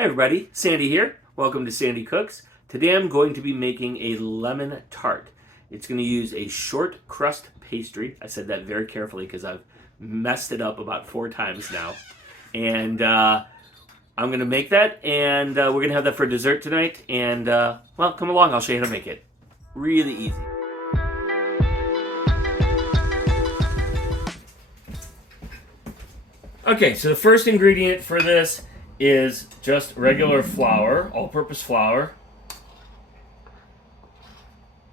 Hi everybody, Sandy here. Welcome to Sandi Cooks. Today I'm going to be making a lemon tart. It's going to use a short crust pastry. I said that very carefully because I've messed it up about 4 times now. And I'm going to make that, and we're going to have that for dessert tonight. And well, come along, I'll show you how to make it. Really easy. Okay, so the first ingredient for this is just regular flour, all-purpose flour.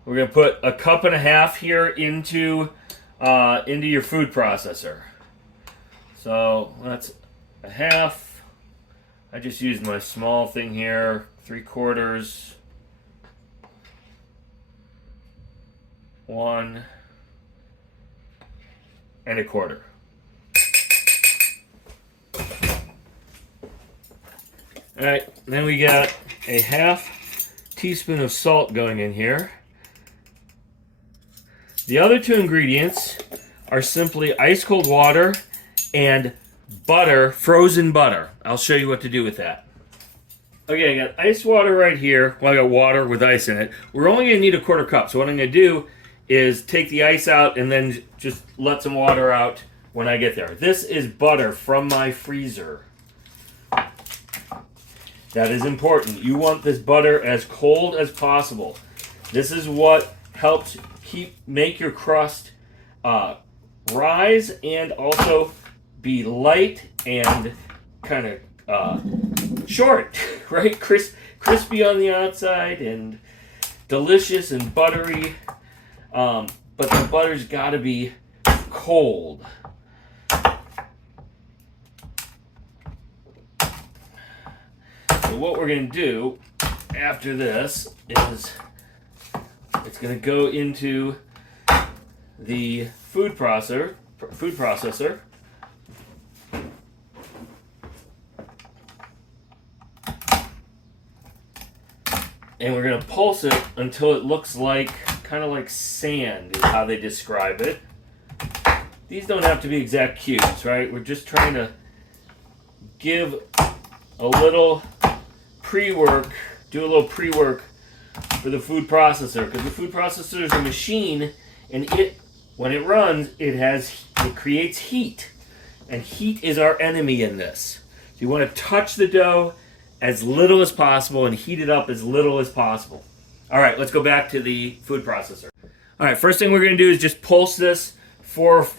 We're going to put 1.5 cups here into your food processor. So that's 1/2. I just used my small thing here, 3/4, 1 1/4. Alright, then we got a 1/2 teaspoon of salt going in here. The other 2 ingredients are simply ice cold water and butter, frozen butter. I'll show you what to do with that. Okay, I got ice water right here. Well, I got water with ice in it. We're only going to need 1/4 cup. So what I'm going to do is take the ice out and then just let some water out when I get there. This is butter from my freezer. That is important. You want this butter as cold as possible. This is what helps make your crust rise and also be light and kind of short, right? Crispy on the outside and delicious and buttery. But the butter's got to be cold. So what we're going to do after this is it's going to go into the food processor. And we're going to pulse it until it looks like kind of like sand is how they describe it. These don't have to be exact cubes, right? We're just trying to give a little pre-work, do a little pre-work for the food processor, because the food processor is a machine, and when it runs, it creates heat, and heat is our enemy in this. So you want to touch the dough as little as possible and heat it up as little as possible. All right, let's go back to the food processor. All right, first thing we're going to do is just pulse this 4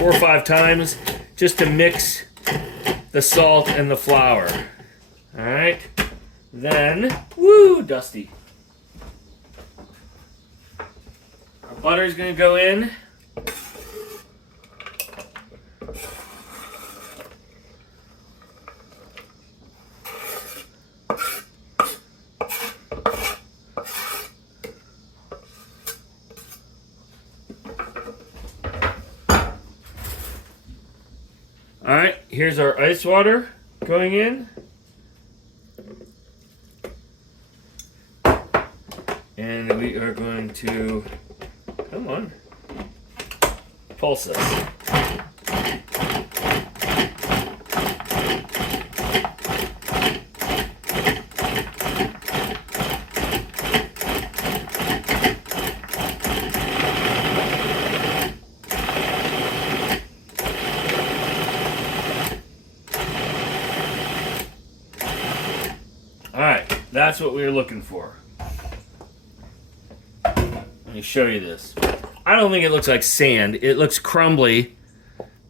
or 5 times just to mix the salt and the flour. All right, then, woo, dusty. Our butter is going to go in. All right, here's our ice water going in. And we are going to, come on, pulse this. All right, that's what we were looking for. Let me show you this. I don't think it looks like sand. It looks crumbly,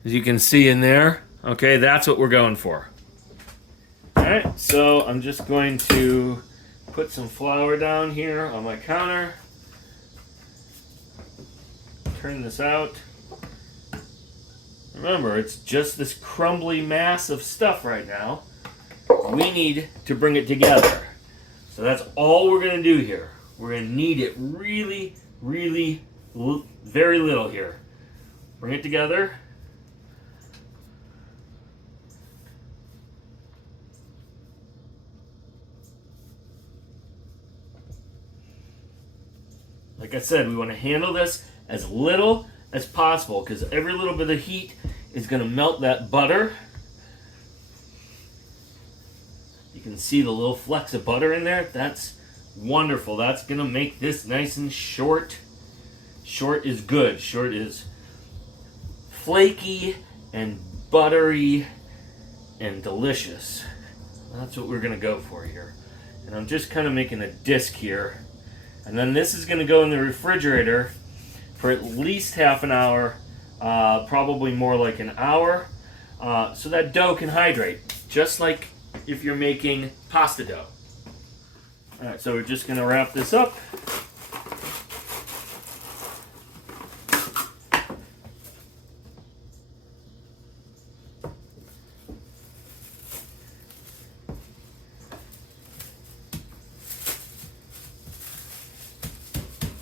as you can see in there. Okay, that's what we're going for. Alright, so I'm just going to put some flour down here on my counter. Turn this out. Remember, it's just this crumbly mass of stuff right now. We need to bring it together. So that's all we're going to do here. We're going to knead it really, very little here. Bring it together. Like I said, we want to handle this as little as possible because every little bit of heat is going to melt that butter. You can see the little flecks of butter in there. That's wonderful. That's gonna make this nice and short. Short is good. Short is flaky and buttery and delicious. That's what we're gonna go for here. And I'm just kind of making a disc here. And then this is gonna go in the refrigerator for at least half an hour, probably more like an hour, so that dough can hydrate, just like if you're making pasta dough. All right, so we're just gonna wrap this up.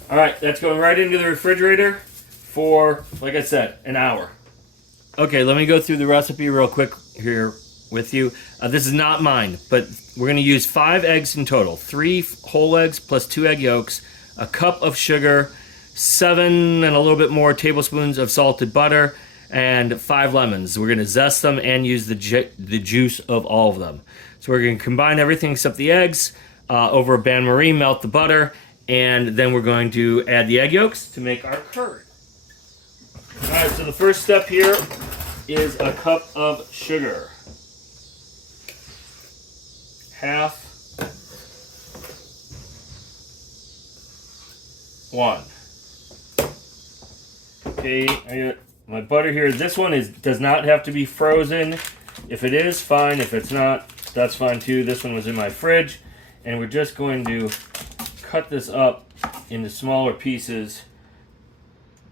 All right, that's going right into the refrigerator for, like I said, an hour. Okay, let me go through the recipe real quick here with you. This is not mine, but we're going to use 5 eggs in total. 3 whole eggs plus 2 egg yolks, a cup of sugar, 7 and a little bit more tablespoons of salted butter, and 5 lemons. We're going to zest them and use the juice of all of them. So we're going to combine everything except the eggs over a bain-marie, melt the butter, and then we're going to add the egg yolks to make our curd. All right, so the first step here is a cup of sugar. Half. 1. Okay, I got my butter here. This one does not have to be frozen. If it is, fine. If it's not, that's fine too. This one was in my fridge, and we're just going to cut this up into smaller pieces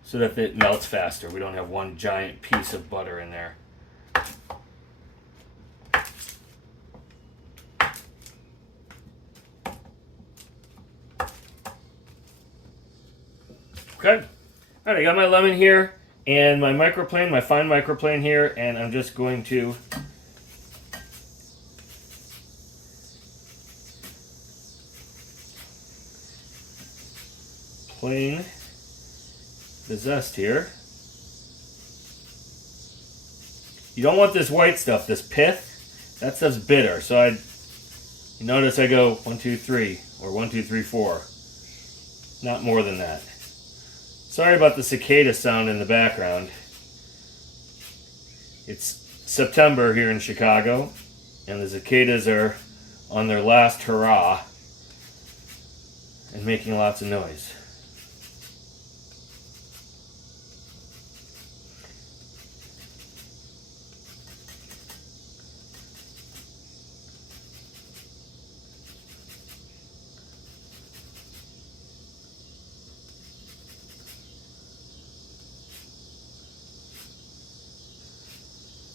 so that it melts faster. We don't have one giant piece of butter in there. Okay. All right, I got my lemon here and my microplane, my fine microplane here, and I'm just going to plane the zest here. You don't want this white stuff, this pith. That stuff's bitter. So you notice I go 1, 2, 3, or 1, 2, 3, 4. Not more than that. Sorry about the cicada sound in the background. It's September here in Chicago, and the cicadas are on their last hurrah and making lots of noise.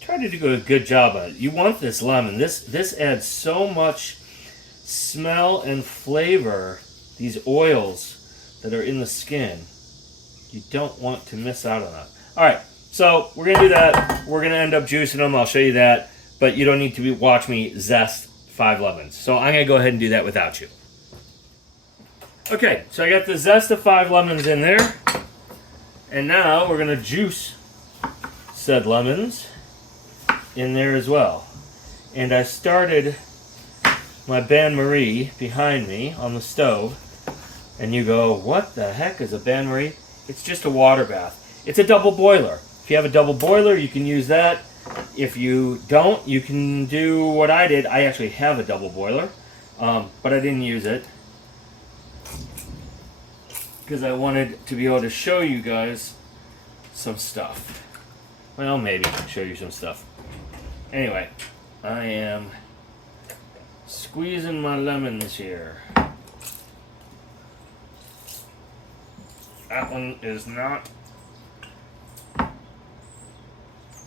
Try to do a good job on it. You want this lemon. This adds so much smell and flavor, these oils that are in the skin. You don't want to miss out on that. All right, so we're gonna do that. We're gonna end up juicing them. I'll show you that, but you don't need to watch me zest 5 lemons. So I'm gonna go ahead and do that without you. Okay, so I got the zest of 5 lemons in there, and now we're gonna juice said lemons in there as well. And I started my bain-marie behind me on the stove, and you go, what the heck is a bain-marie? It's just a water bath. It's a double boiler. If you have a double boiler, you can use that. If you don't, you can do what I did. I actually have a double boiler, but I didn't use it because I wanted to be able to show you guys some stuff. Well, maybe show you some stuff. Anyway, I am squeezing my lemons here. That one is not...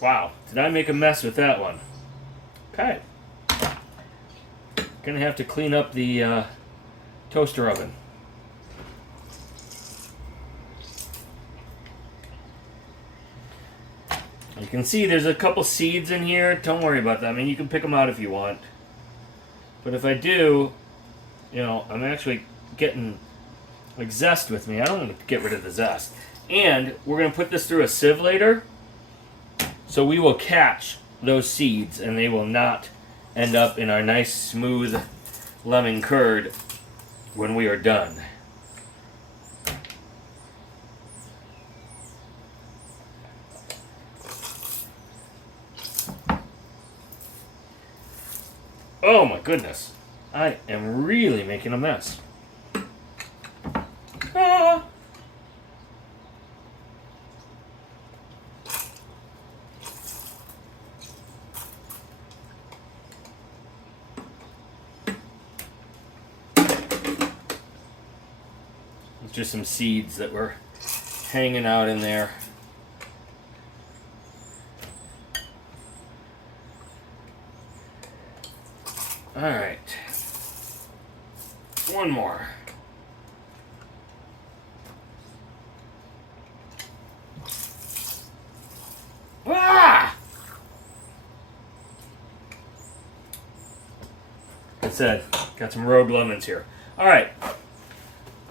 Wow, did I make a mess with that one? Okay. Gonna have to clean up the toaster oven. You can see there's a couple seeds in here. Don't worry about that. I mean, you can pick them out if you want. But if I do, you know, I'm actually getting like zest with me. I don't want to get rid of the zest. And we're going to put this through a sieve later. So we will catch those seeds and they will not end up in our nice smooth lemon curd when we are done. Oh my goodness, I am really making a mess. Ah. It's just some seeds that were hanging out in there. All right, one more. Ah! Like I said, got some rogue lemons here. All right,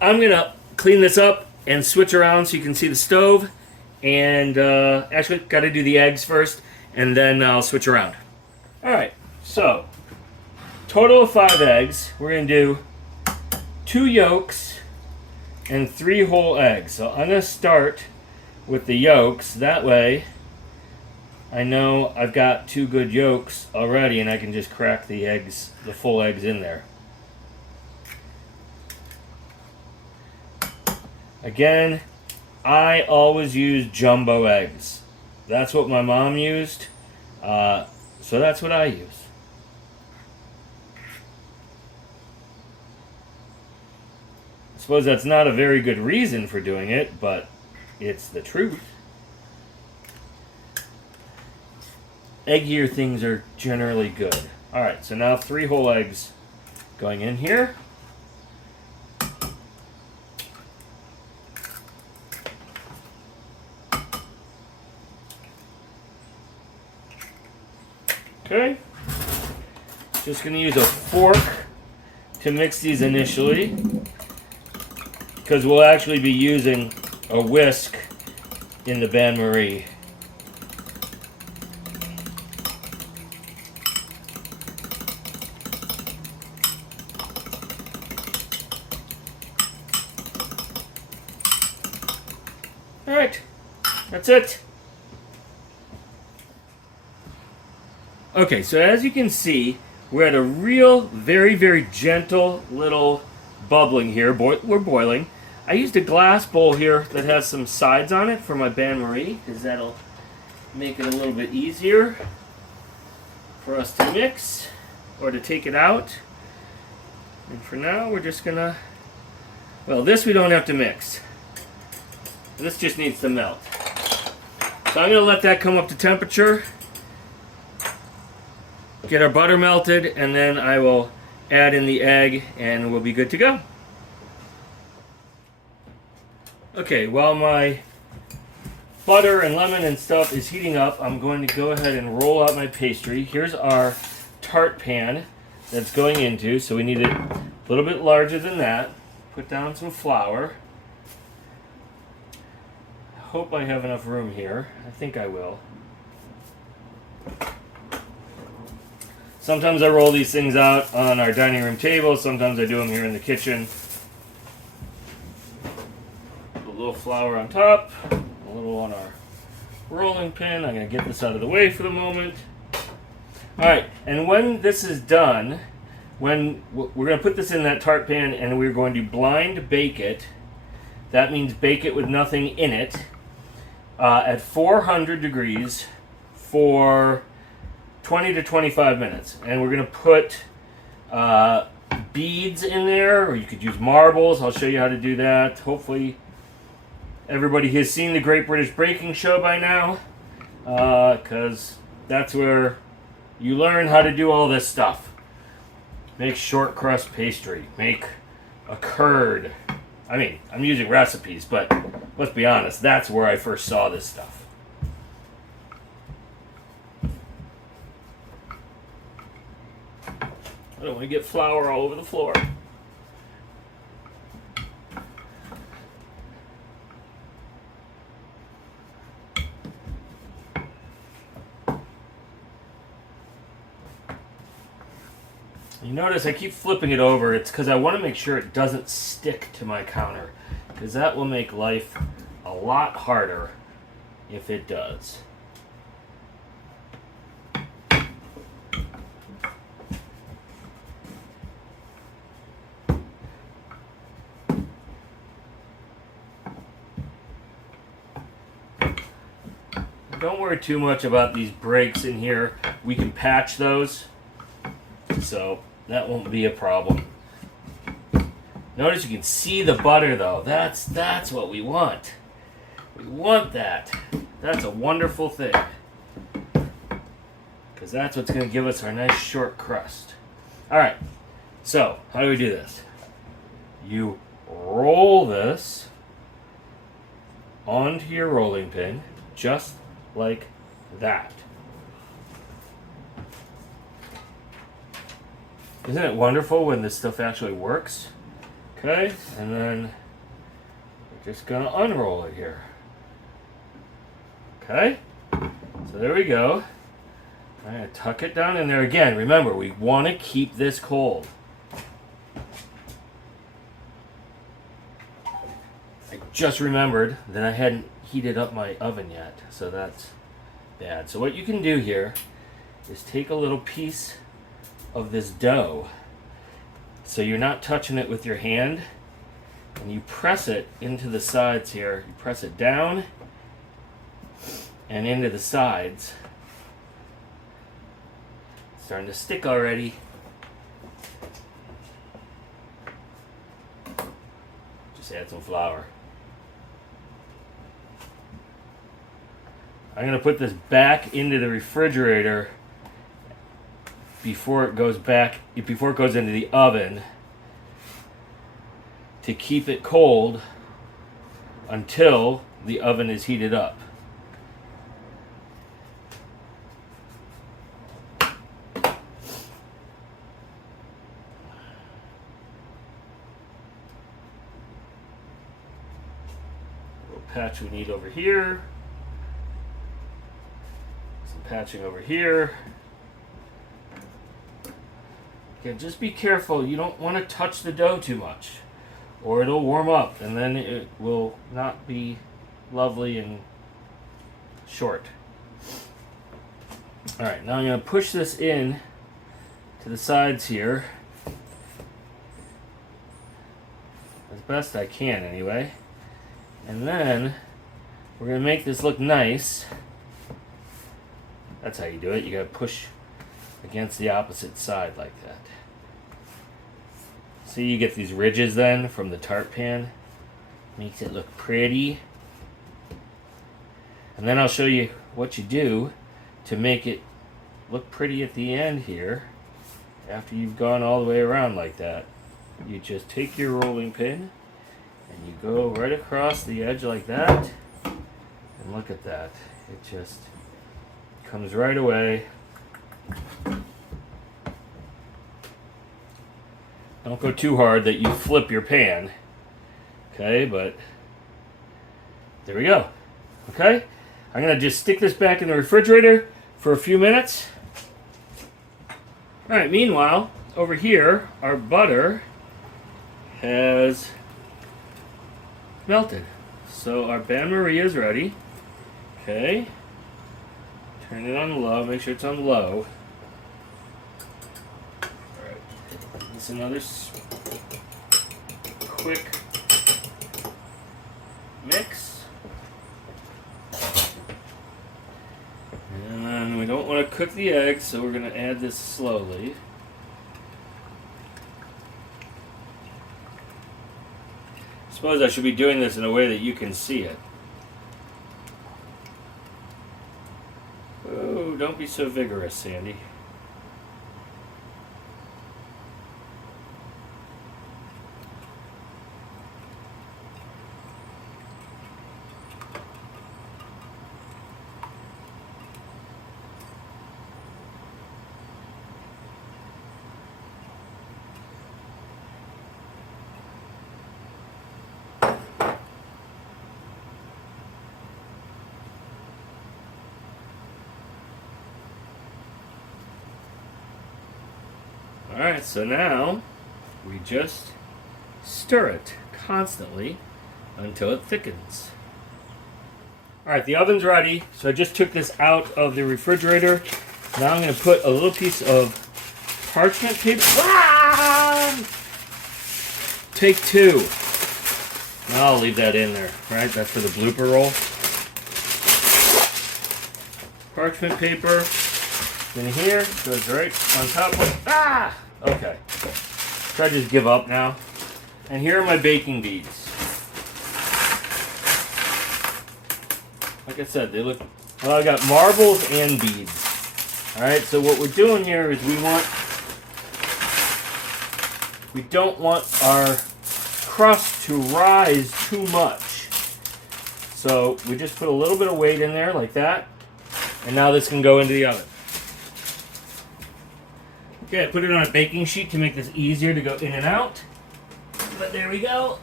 I'm gonna clean this up and switch around so you can see the stove. And actually, got to do the eggs first, and then I'll switch around. All right, so total of 5 eggs. We're going to do 2 yolks and 3 whole eggs. So I'm going to start with the yolks. That way, I know I've got 2 good yolks already, and I can just crack the eggs, the full eggs in there. Again, I always use jumbo eggs. That's what my mom used, so that's what I use. I suppose that's not a very good reason for doing it, but it's the truth. Eggier things are generally good. Alright, so now 3 whole eggs going in here. Okay. Just going to use a fork to mix these initially, because we'll actually be using a whisk in the bain-marie. Alright, that's it. Okay, so as you can see, we're at a real, very, very gentle little bubbling here. We're boiling. I used a glass bowl here that has some sides on it for my bain-marie, because that'll make it a little bit easier for us to mix or to take it out. And for now, we're just gonna, well, this we don't have to mix. This just needs to melt. So I'm gonna let that come up to temperature, get our butter melted, and then I will add in the egg and we'll be good to go. Okay, while my butter and lemon and stuff is heating up, I'm going to go ahead and roll out my pastry. Here's our tart pan that's going into, so we need it a little bit larger than that. Put down some flour. I hope I have enough room here. I think I will. Sometimes I roll these things out on our dining room table, sometimes I do them here in the kitchen. Put a little flour on top, a little on our rolling pin. I'm going to get this out of the way for the moment. Alright, and when this is done, when we're going to put this in that tart pan and we're going to blind bake it. That means bake it with nothing in it at 400 degrees for 20 to 25 minutes. And we're going to put beads in there, or you could use marbles. I'll show you how to do that. Hopefully everybody has seen the Great British Baking Show by now, because that's where you learn how to do all this stuff. Make short crust pastry. Make a curd. I mean, I'm using recipes, but let's be honest, that's where I first saw this stuff. I don't want to get flour all over the floor. You notice I keep flipping it over. It's because I want to make sure it doesn't stick to my counter, because that will make life a lot harder if it does. Don't worry too much about these breaks in here. We can patch those, so that won't be a problem. Notice you can see the butter though. That's what we want. We want that. That's a wonderful thing, because that's what's going to give us our nice short crust. Alright, so how do we do this? You roll this onto your rolling pin, just like that. Isn't it wonderful when this stuff actually works? Okay, and then we're just gonna unroll it here. Okay, so there we go. I'm gonna tuck it down in there again. Remember, we want to keep this cold. I just remembered that I hadn't heated up my oven yet, so that's bad. So what you can do here is take a little piece of this dough, so you're not touching it with your hand, and you press it into the sides here. You press it down and into the sides. It's starting to stick already. Just add some flour. I'm going to put this back into the refrigerator before it goes into the oven, to keep it cold until the oven is heated up. Little patch we need over here. Some patching over here. Again, just be careful. You don't want to touch the dough too much, or it'll warm up and then it will not be lovely and short. Alright, now I'm going to push this in to the sides here as best I can anyway. And then we're going to make this look nice. That's how you do it. You got to push against the opposite side like that. See, you get these ridges then from the tart pan. Makes it look pretty. And then I'll show you what you do to make it look pretty at the end here. After you've gone all the way around like that, you just take your rolling pin and you go right across the edge like that. And look at that. It just comes right away. Don't go too hard that you flip your pan. Okay, but there we go. Okay, I'm going to just stick this back in the refrigerator for a few minutes. Alright, meanwhile, over here, our butter has melted. So our bain marie is ready. Okay, turn it on low, make sure it's on low. It's another quick mix. And then we don't want to cook the eggs, so we're going to add this slowly. I suppose I should be doing this in a way that you can see it. Oh, don't be so vigorous, Sandy. Alright, so now we just stir it constantly until it thickens. Alright, the oven's ready. So I just took this out of the refrigerator. Now I'm going to put a little piece of parchment paper. Ah! Take two. I'll leave that in there, right? That's for the blooper roll. Parchment paper in here goes right on top of. Ah! Okay. Try to just give up now. And here are my baking beads. Like I said, they look. Well, I got marbles and beads. All right. So what we're doing here is we don't want our crust to rise too much. So we just put a little bit of weight in there like that. And now this can go into the oven. Okay, I put it on a baking sheet to make this easier to go in and out. But there we go.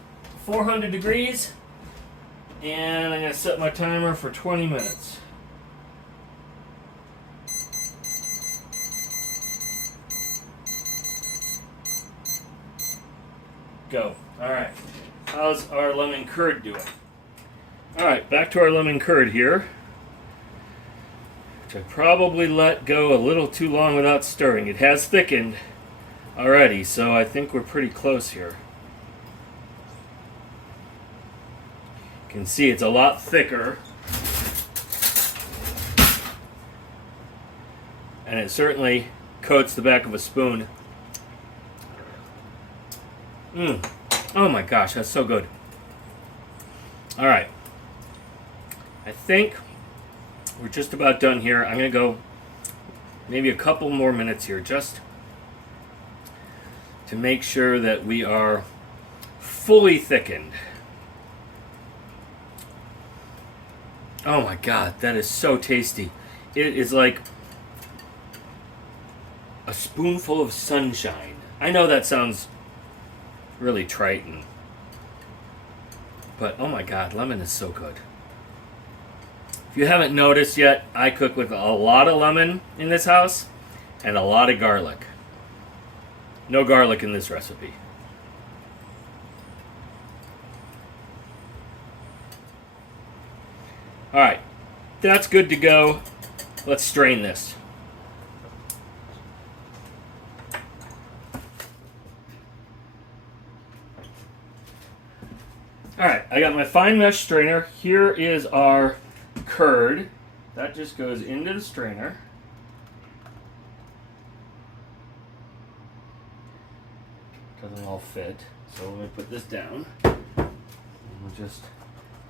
400 degrees. And I'm going to set my timer for 20 minutes. Go. Alright. How's our lemon curd doing? Alright, back to our lemon curd here. Which I probably let go a little too long without stirring. It has thickened already, so I think we're pretty close here. You can see it's a lot thicker. And it certainly coats the back of a spoon. Oh my gosh, that's so good. Alright. I think we're just about done here. I'm going to go maybe a couple more minutes here just to make sure that we are fully thickened. Oh my god, that is so tasty. It is like a spoonful of sunshine. I know that sounds really trite, but oh my god, lemon is so good. If you haven't noticed yet, I cook with a lot of lemon in this house and a lot of garlic. No garlic in this recipe. Alright, that's good to go. Let's strain this. Alright, I got my fine mesh strainer. Here is our curd. That just goes into the strainer. Doesn't all fit. So let me put this down. And we'll just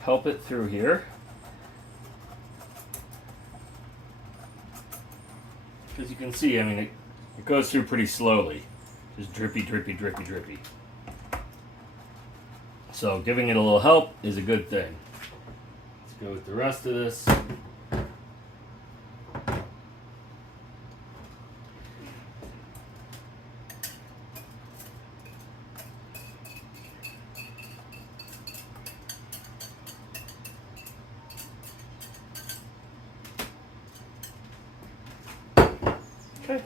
help it through here. As you can see, I mean, it goes through pretty slowly. Just drippy, drippy, drippy, drippy. So giving it a little help is a good thing. Let's go with the rest of this. Okay.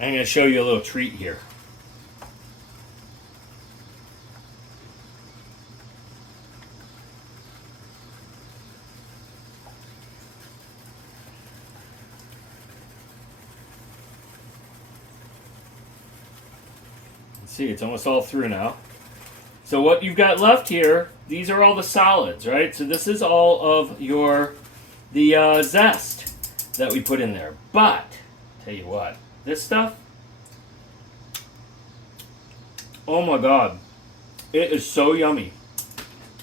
I'm going to show you a little treat here. See, it's almost all through now. So what you've got left here, these are all the solids, right? So this is all of the zest that we put in there. But, tell you what, this stuff, oh my god, it is so yummy.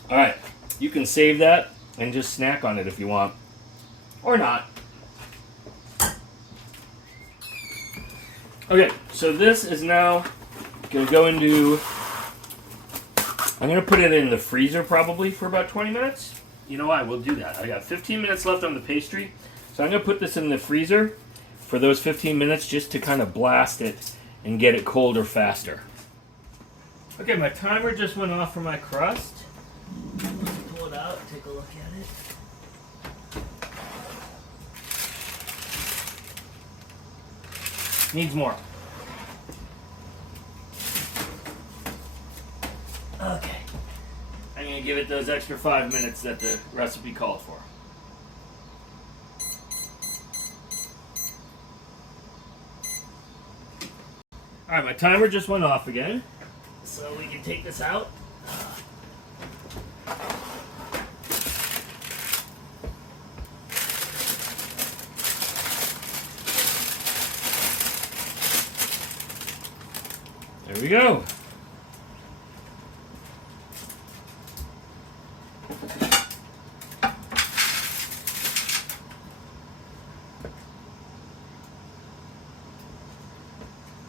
Alright, you can save that and just snack on it if you want. Or not. Okay, so this is now going to go into, I'm going to put it in the freezer probably for about 20 minutes. You know what, we'll do that. I got 15 minutes left on the pastry, So I'm going to put this in the freezer for those 15 minutes just to kind of blast it and get it colder faster. Okay, my timer just went off for my crust. Let's pull it out, take a look at it. Needs more. Okay. I'm going to give it those extra 5 minutes that the recipe called for. Alright, my timer just went off again. So we can take this out. There we go.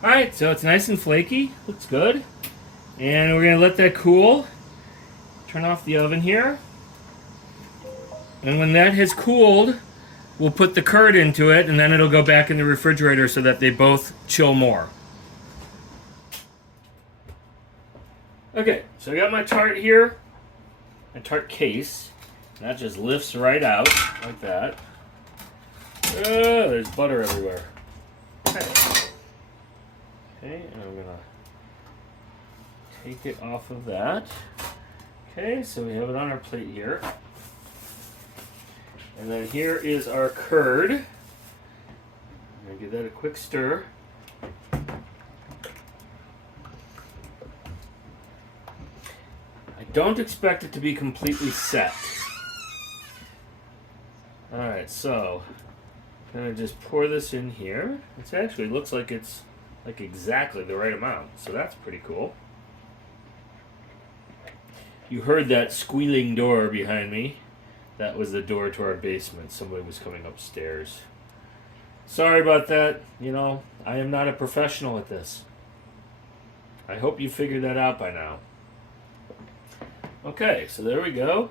Alright, so it's nice and flaky. Looks good. And we're going to let that cool. Turn off the oven here. And when that has cooled, we'll put the curd into it, and then it'll go back in the refrigerator so that they both chill more. Okay, so I got my tart here. My tart case. That just lifts right out, like that. Oh, there's butter everywhere. Okay, and I'm going to take it off of that. Okay, so we have it on our plate here. And then here is our curd. I'm going to give that a quick stir. I don't expect it to be completely set. Alright, so I'm going to just pour this in here. It actually looks like it's like exactly the right amount, so that's pretty cool. You heard that squealing door behind me. That was the door to our basement. Somebody was coming upstairs. Sorry about that. You know, I am not a professional at this. I hope you figured that out by now. Okay, so there we go.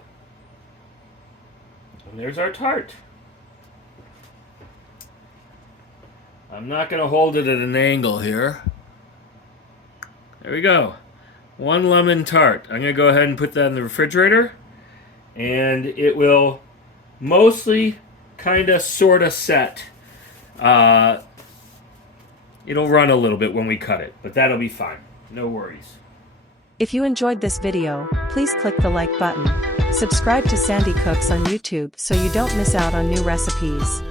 And there's our tart. I'm not going to hold it at an angle here. There we go. 1 lemon tart. I'm going to go ahead and put that in the refrigerator. And it will mostly kind of sort of set. It'll run a little bit when we cut it, but that'll be fine. No worries. If you enjoyed this video, please click the like button. Subscribe to Sandi Cooks on YouTube so you don't miss out on new recipes.